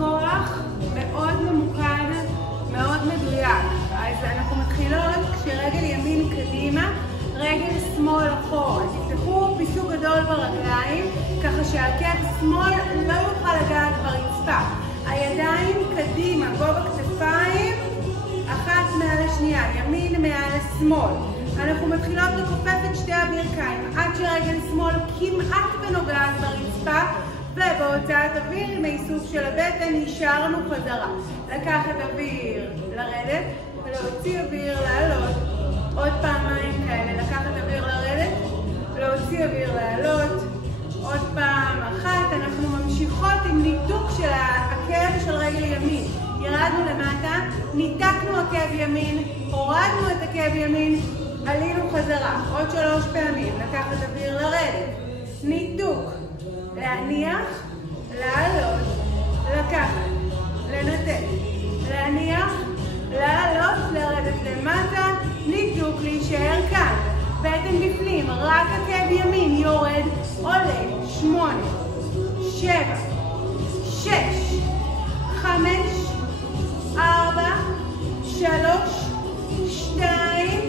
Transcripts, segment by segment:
כוח מאוד ממוקד, מאוד מדויק. אז אנחנו מתחילות כשרגל ימין קדימה, רגל שמאל אחורה. תפתחו פיסוק גדול ברגליים, ככה שהעקב שמאל לא יוכל לגעת ברצפה. הידיים קדימה, גובה כתפיים, אחת מעל השנייה, ימין מעל השמאל. אנחנו מתחילות לכופף את שתי הברכיים, עד שרגל שמאל כמעט ונוגעת ברצפה, ובהוצאת אוויר עם האיסוף של הבטן נשארנו חזרה. לקחת אוויר, לרדת, ולהוציא אוויר, לעלות. עוד פעמיים כאלה, לקחת אוויר, לרדת, להוציא אוויר, לעלות. עוד פעם אחת, אנחנו ממשיכות עם ניתוק של העקב של רגל ימין. ירדנו למטה, ניתקנו עקב ימין, הורדנו את עקב ימין, עלינו חזרה. עוד 3 פעמים, לקחת אוויר, לרדת. ניתוק, להניח, לעלות, לקחת, לנתק, להניח, לעלות, לרדת למטה, ניתוק, להישאר כאן. בטן בפנים, רק עקב ימין יורד, עולה, 8, 7, 6, 5, 4, 3, 2,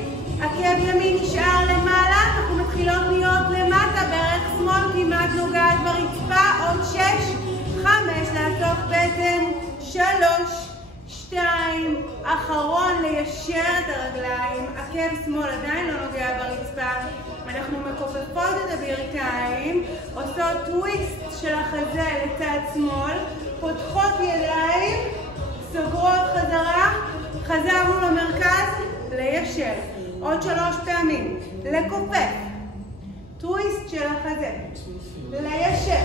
עקב ימין נשאר למעלה, אנחנו מתחילות להיות למטה, ברך שמאל כמעט נוגעת ברצפה, עוד 6, 5, לאסוף בטן, 3, 2, אחרון, ליישר את הרגליים, עקב שמאל עדיין לא נוגע ברצפה, אנחנו מכופפות את הברכיים, עושות טוויסט של החזה לצד שמאל, פותחות ידיים, סוגרות חזרה, חזרנו למרכז, ליישר. עוד 3 פעמים, לכופף, טוויסט של החזה, ליישר,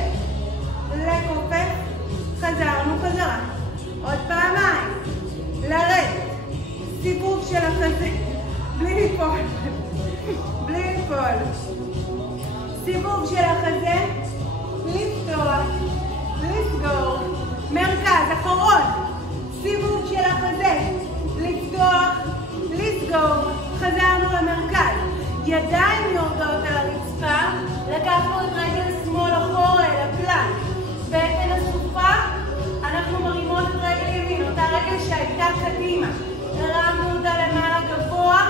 לכופף, חזרנו חזרה. עוד פעמיים, לרדת, סיבוב של החזה, בלי ליפול, בלי ליפול. סיבוב של החזה, לפתוח, לסגור. מרכז, אחרון, סיבוב של החזה, לפתוח, לסגור. חזרנו למרכז. ידיים יורדות על הרצפה, לקחנו את רגל שמאל אחורה אל הפלנק. בטן הסופה, אנחנו מרימות את רגל ימין, אותה רגל שהייתה קדימה. הרמנו אותה למעלה גבוה,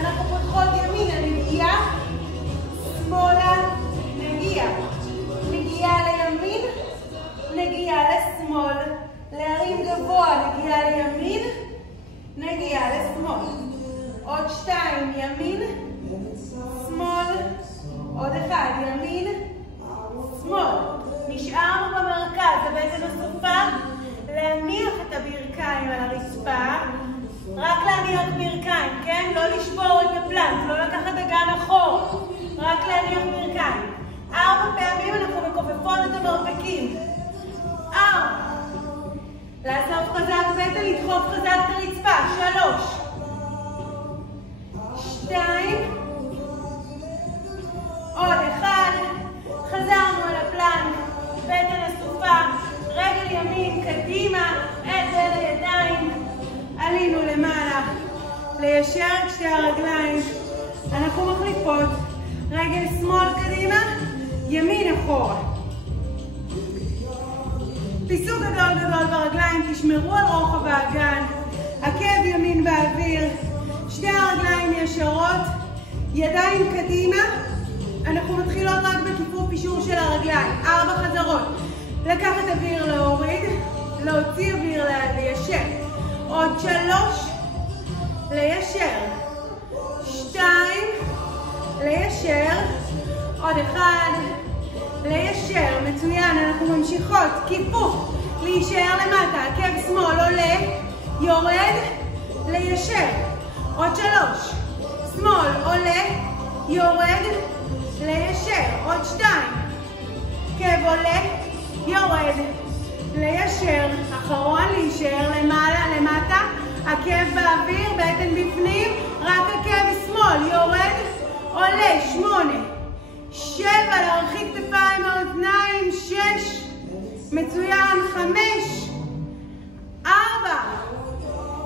אנחנו פותחות ימינה, נגיעה, שמאלה, נגיעה. נגיעה לימין, נגיעה לשמאל. להרים גבוה, נגיעה לימין, נגיעה לשמאל. עוד 2, ימין, שמאל, עוד 1, ימין, שמאל. נשארנו במרכז, הבטן הסופה, להניח את הברכיים על הרצפה, רק להניח ברכיים, כן? לא לשבור את הפלנק, לא לקחת אגן אחורה, רק להניח ברכיים. 4 פעמים אנחנו מכופפות את המרפקים. 4, לאסוף חזק בטן, לדחוף חזק את הרצפה. 3, 2, עוד 1, חזרנו על הפלנק, בטן הסופה, רגל ימין קדימה, את בין הידיים, עלינו למעלה, ליישר את שתי הרגליים, אנחנו מחליפות, רגל שמאל קדימה, ימין אחורה. פיסוק גדול ברגליים, תשמרו על רוחב האגן, עקב ימין באוויר, שתי הרגליים ישרות, ידיים קדימה, אנחנו מתחילות רק בכיפוף אישור של הרגליים, 4 חזרות, לקחת אוויר להוריד, להוציא אוויר ליישר, עוד 3, ליישר, 2, ליישר, עוד 1, ליישר, מצוין, אנחנו ממשיכות, כיפוף, להישאר למטה, עקב שמאל עולה, יורד, ליישר, עוד 3, שמאל עולה, יורד, ליישר, עוד 2, עקב עולה, יורד, ליישר, אחרון, להישאר למעלה, למטה, עקב באוויר, בטן בפנים, רק עקב שמאל, יורד, עולה, 8, 7, להרחיק כתפיים מהאוזניים, 6, מצוין, 5, 4,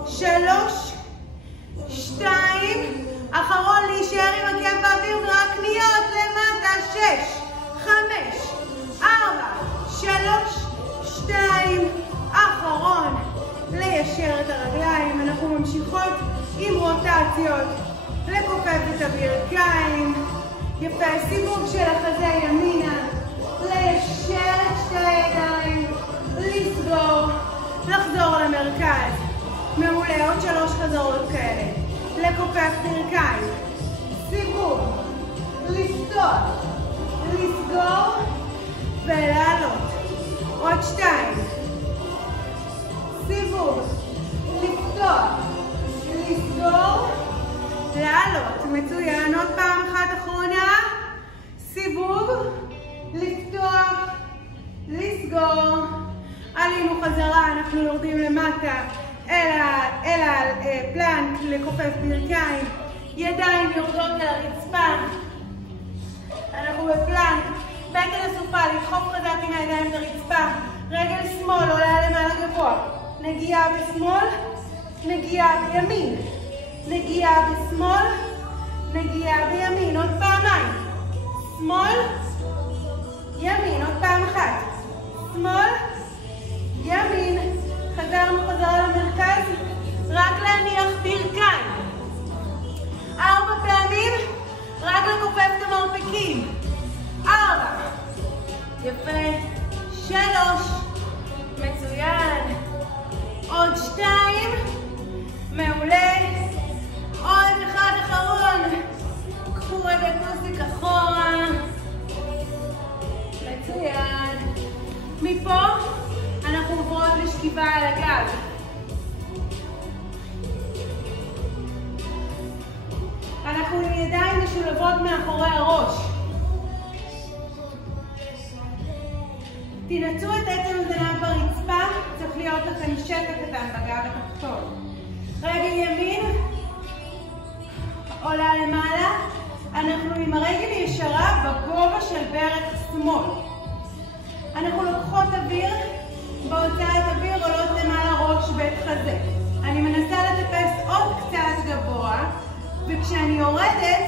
3, 2, אחרון, להישאר עם עקב באוויר ורק קניות למטה, 6, 5, 4, 3, 2, 1, ליישר את הרגליים. אנחנו ממשיכות עם רוטציות. לכופף את הברכיים. יפה, סיבוב של החזה ימינה. ליישר את שתי הידיים. לסגור. לחזור למרכז. מעולה, עוד 3 חזרות כאלה. לכופף ברכיים. סיבוב. לפתוח. לסגור. ולעלות. עוד 2. סיבוב. לפתוח. לסגור. לעלות. מצוין. עוד פעם אחת אחרונה. סיבוב. לפתוח. לסגור. עלינו חזרה. אנחנו יורדים למטה אל הפלנק. לכופף ברכיים. ידיים יורדות על הרצפה. אנחנו בפלנק. בטן הסופה, לדחוף חזק עם הידיים לרצפה. רגל שמאל עולה למעלה גבוה. נגיעה בשמאל, נגיעה בימין. נגיעה בשמאל, נגיעה בימין. עוד פעמיים. שמאל, ימין. עוד פעם אחת. שמאל, ימין. חזרנו חזרה למרכז. רק להניח ברכיים. 4 פעמים. רק לכופף את המרפקים. 4. יפה. 3. מצוין. עוד 2. מעולה. עוד 1 אחרון. קחו רגע טוסיק אחורה. מצוין. מפה אנחנו עוברות לשכיבה על הגב. אנחנו עם ידיים משולבות מאחורי הראש. תנעצו את עצם הזנב ברצפה, צריך להיות לכם שקע קטן בגב התחתון. רגל ימין, עולה למעלה, אנחנו עם הרגל ישרה בגובה של ברך שמאל. אנחנו לוקחות אוויר, בהוצאת אוויר עולות למעלה ראש בית חזה. אני מנסה לטפס עוד קצת גבוה, וכשאני יורדת,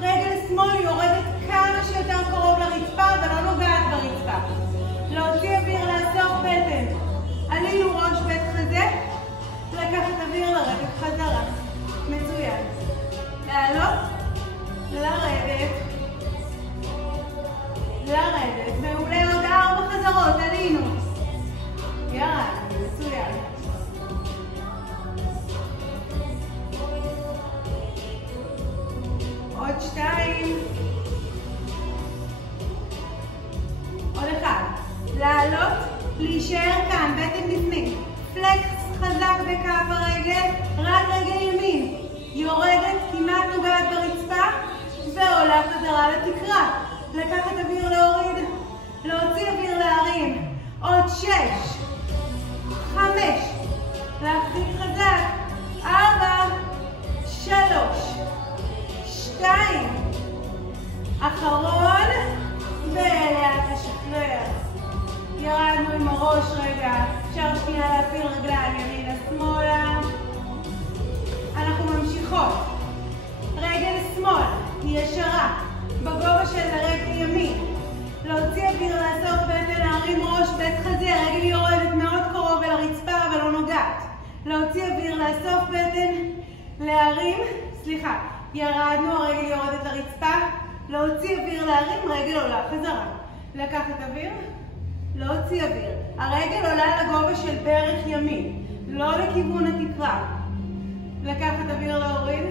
רגל שמאל יורדת כמה שיותר קרוב לרצפה ולא נוגעת ברצפה. להוציא אוויר, לאסוף בטן. עלינו ראש בית חזה, לקחת אוויר לרדת חזרה. מצוין. לעלות, לרדת, לרדת. מעולה, עוד 4 חזרות, עלינו. ירד, מצוין. עוד 2. עוד 1. לעלות, להישאר כאן, בטן בפנים. פלקס חזק בכף הרגל, רק רגל ימין. יורדת, כמעט נוגעת ברצפה, ועולה חזרה לתקרה. לקחת אוויר להוריד, להוציא אוויר להרים. עוד 6. 5. להחזיק חזק. 4. 3. 2. אחרון, ולאט לשחרר. ירדנו עם הראש רגע, אפשר שנייה להפעיל רגליים ימינה שמאלה. אנחנו ממשיכות. רגל שמאל, היא ישרה, בגובה של הרגל ימין. להוציא אוויר, לאסוף בטן, להרים ראש, בית חזה, רגל יורדת מאוד קרוב אל הרצפה אבל לא נוגעת. להוציא אוויר, לאסוף בטן, להרים, סליחה, ירדנו, הרגל יורדת לרצפה, להוציא אוויר, להרים, רגל עולה חזרה. לקחת אוויר, להוציא אוויר. הרגל עולה לגובה של ברך ימין, לא לכיוון התקרה. לקחת אוויר, להוריד,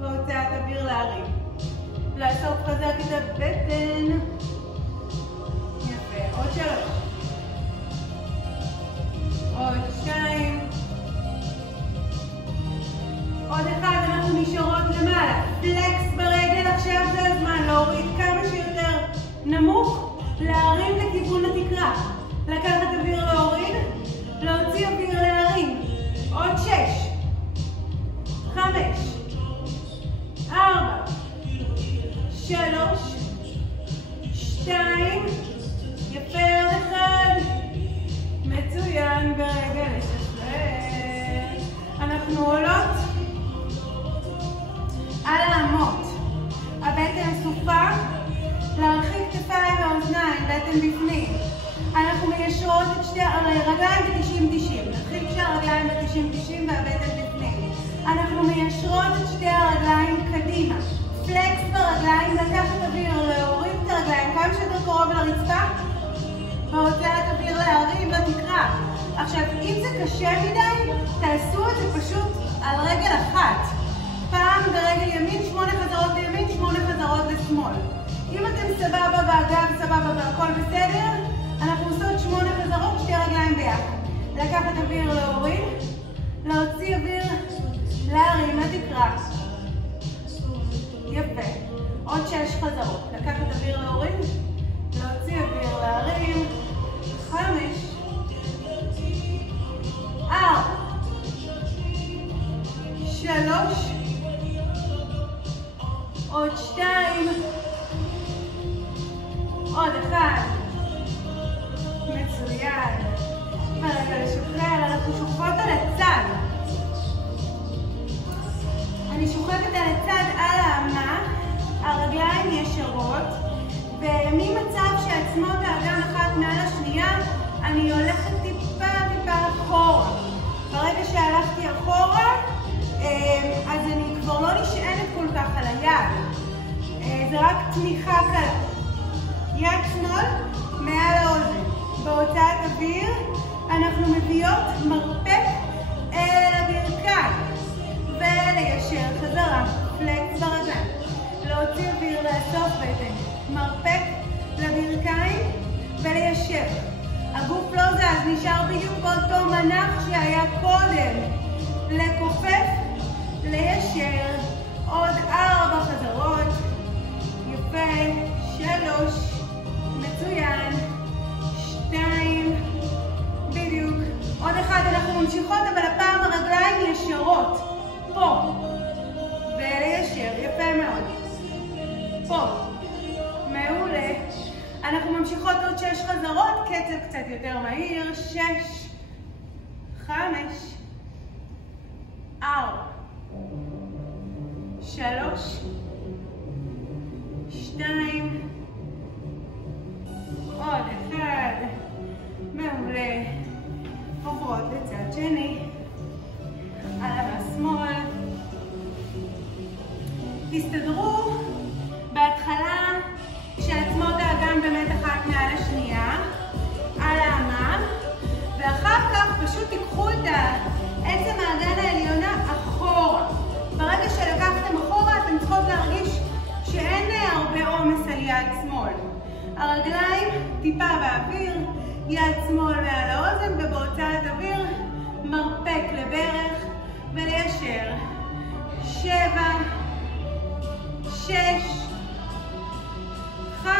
והוצאת אוויר, להרים. לאסוף חזק את הבטן. יפה, עוד 3. עוד 2. עוד 1, אנחנו נשארות למעלה. פלקס ברגל, עכשיו זה הזמן להוריד כמה שיותר נמוך, להרים לכיוון התקרה. לקחת אוויר, להוריד, להוציא אוויר, להרים. עוד 6. 5. 4. 3. 2. יפה, עוד 1. מצוין, ברגע לשחרר. אנחנו עולות על האמות. הבטן סופה, להרחיק כתפיים והאוזניים, בטן בפנים. אנחנו מיישרות את שתי הרגליים ב-90-90. נתחיל כשהרגליים ב-90-90 והבטן בפנים. אנחנו מיישרות את שתי הרגליים קדימה. פלקס ברגליים, לקחת אוויר, להוריד את הרגליים, כמה שיותר קרוב לרצפה. בהוצאת אוויר להרים לתקרה. עכשיו, אם זה קשה מדי, תעשו את זה פשוט על רגל אחת. פעם ברגל ימין, 8 חזרות בימין, 8 חזרות לשמאל. אם אתם סבבה והגב סבבה והכל בסדר, אנחנו עושות 8 חזרות, שתי רגליים ביחד. לקחת אוויר, להוריד, להוציא אוויר, להרים לתקרה. יפה. עוד 6 חזרות. לקחת אוויר, להוריד, להוציא אוויר, להרים. 5, 4, 3, עוד 2, עוד 1, מצוין. ורגע לשחרר, אנחנו שוכבות על הצד. אני שוכבת על הצד על האמה, הרגליים ישרות, וממצב שעצמות האגן אחת מעל השנייה, אני הולכת טיפה אחורה. ברגע שהלכתי אחורה, אז אני כבר לא נשענת כל כך על היד. זה רק תמיכה קלה. יד שמאל מעל האוזן. בהוצאת אוויר אנחנו מביאות מרפק אל הברכיים. וליישר חזרה, פלקס ברגליים. להוציא אוויר, לאסוף בטן. מרפק לברכיים וליישר. הגוף לא זז, נשאר בדיוק באותו מנח שהיה קודם. לכופף, ליישר, עוד 4 חזרות. יפה, 3, מצוין, 2, בדיוק. עוד 1, אנחנו ממשיכות, אבל הפעם הרגליים ישרות. פה, וליישר, יפה מאוד. פה, מעולה. אנחנו ממשיכות עוד 6 חזרות, קצב קצת יותר מהיר. 6, 5, 4, 3, 2, עוד 1, מעולה. עוברות לצד שני, על השמאל. תסתדרו בהתחלה כשעצמות האגן באמת אחת מעל השנייה, על האמה, ואחר כך פשוט תיקחו את עצם האגן העליונה אחורה. ברגע שלקחתם אחורה אתם צריכות להרגיש שאין הרבה עומס על יד שמאל. הרגליים טיפה באוויר, יד שמאל מעל האוזן, ובהוצאת אוויר מרפק לברך וליישר. 7, 6, 5,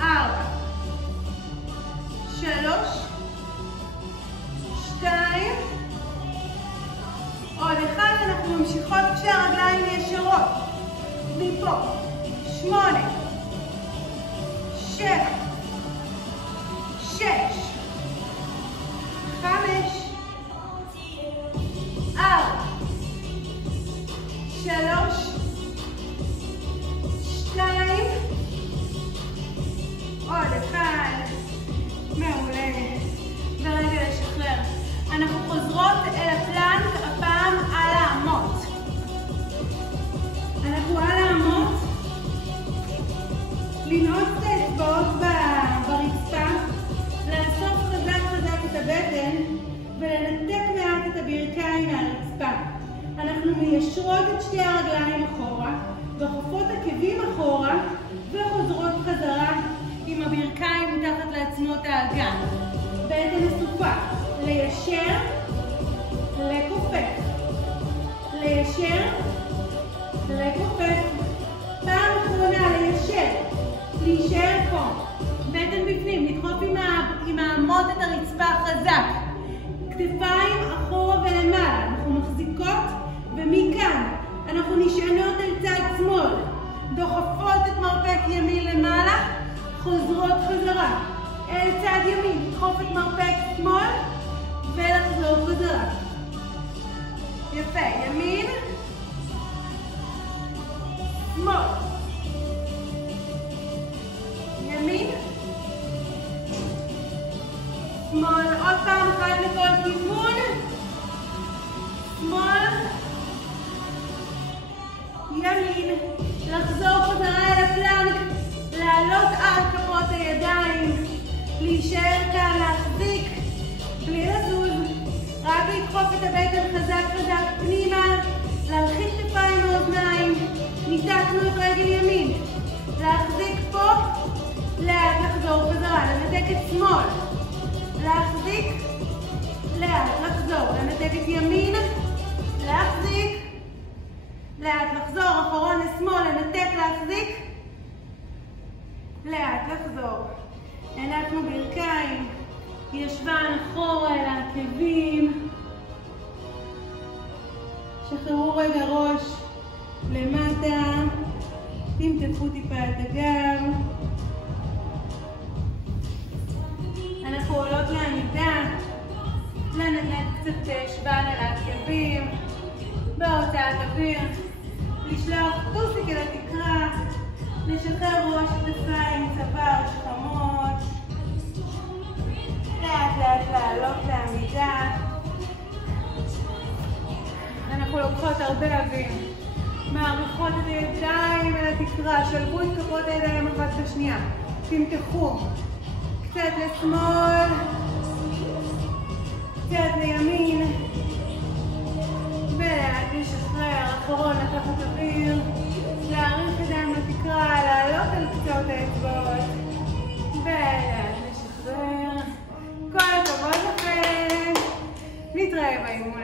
4, 3, 2, עוד 1, אנחנו ממשיכות כשהרגליים ישרות. מפה, 8, 7, 6, 5, 4, 3, 2, עוד 1, מעולה. ורגע לשחרר. אנחנו חוזרות אל הפלנק, הפעם על האמות. אנחנו על האמות, לנעוץ את האצבעות ברצפה, לאסוף חזק את הבטן ולנתק מעט את הברכיים מהרצפה. אנחנו מיישרות את שתי הרגליים אחורה, דוחפות עקבים אחורה וחוזרות חזרה עם הברכיים מתחת לעצמות האגן. בטן אסופה. ליישר, לכופף. ליישר, לכופף. פעם אחרונה, ליישר. להישאר פה. בטן בפנים, לדחוף עם האמות את הרצפה חזק. כתפיים אחורה ולמעלה. אנחנו מחזיקות, ומכאן אנחנו נשענות על צד שמאל. דוחפות את מרפק ימין למעלה, חוזרות חזרה. אל צד ימין, לדחוף את מרפק שמאל, ולחזור חזרה. יפה, ימין, שמאל. ימין, לחזור חזרה אל הפלנק, לעלות על כפות הידיים, להישאר כאן, להחזיק, בלי לזוז, רק לדחוף את הבטן חזק חזק פנימה, להרחיק כתפיים מאוזניים, ניתקנו את רגל ימין, להחזיק פה, לאט לחזור חזרה, לנתק את שמאל, להחזיק, לאט לחזור, לנתק את ימין, להחזיק, לאט לחזור, אחרון לשמאל, לנתק, להחזיק, לאט לחזור. הנפנו ברכיים, ישבן אחורה אל העקבים, שחררו רגע ראש למטה, תמתחו טיפה את הגב. אנחנו עולות לעמידה, לנתק קצת ישבן אל העקבים, בהוצאת אוויר, לשלוח טוסיק אל התקרה, לשחרר ראש כתפיים, צוואר, שכמות, לאט לאט לעלות לעמידה. אנחנו לוקחות הרבה אוויר, מעריכות את הידיים אל התקרה, שלבו את כפות הידיים אחת בשנייה, תמתחו קצת לשמאל, קצת לימין, ולאט לשחרר, אחרון לקחת אוויר, להאריך ידיים לתקרה, לעלות על קצות האצבעות, ולאט לשחרר. כל הכבוד לכם, נתראה באימון.